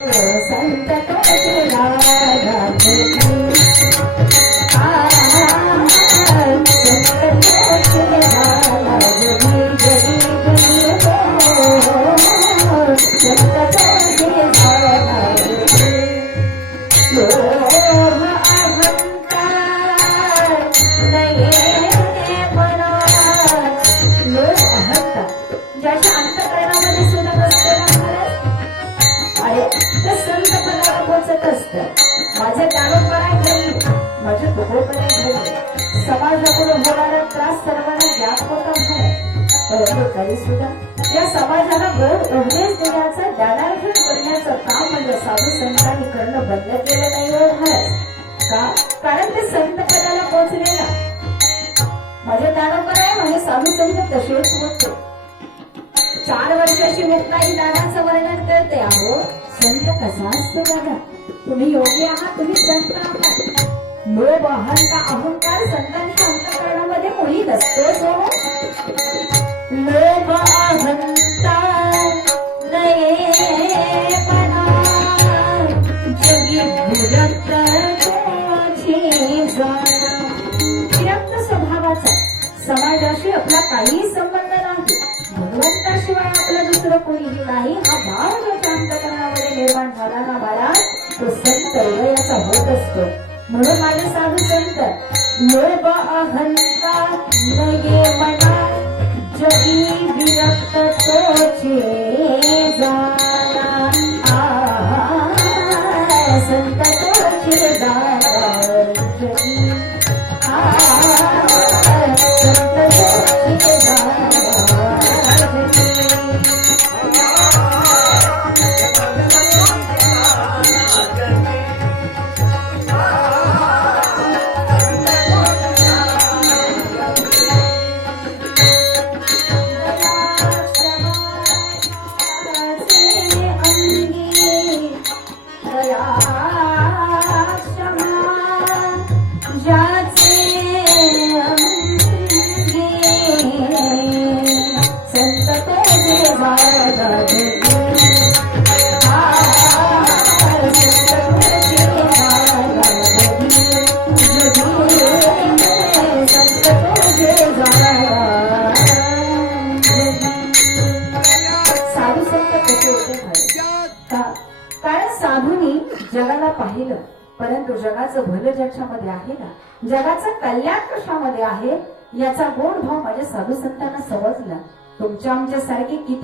संत तुझे राधा ज्याच्या अंतःकरणामध्ये सुनत असते ना संत पदाला पोचत असतं. माझे दारोपराय घरी माझे तुकोपराय घरी समाजाकडून होणारा त्रास सर्वांना ज्ञात होता परंतु तरी सुद्धा या समाजाला गर उपदेश देण्याचं ज्ञानार्जन करण्याचं काम म्हणजे साधू संतांनी करणं बंद केलं नाही का? कारण ते संत पदाला पोचलेला माझे दारोपराय माझे साधू संत तसेच होते. 4 वर्षाची मुक्ताई दानाचं वर्णन करते आहो. संत कसा असतो दादा? तुम्ही योगी आहात, तुम्ही संत आहात. लोभ अहंकार संतांच्या अंतःकरणामध्ये मुळी नसतोच हो. लोभ अहंकार नयेपणा जगी विरक्त विरक्त स्वभावाचा समाजाशी आपला काहीही संबंध नाही. भगवंताशिवाय आपलं दुसरं कोणीही नाही हा भाव जो अंतःकरणामध्ये निर्माण झाला ना बाळा तो संत हृदयाचा होत असतो. म्हणून माझे साधू संत लोभ अहंकार नये मना जगी विरक्त तोचे जाना संत तोचे जाना जगी संत तोचे जाना कारण साधूंनी जगाला पाहिलं परंतु जगाचं भलं ज्याच्यामध्ये आहे ना जगाचं कल्याण कशामध्ये आहे याचा गोड भाव माझ्या साधू संतांना समजला. तुमच्या आमच्या सारखे किती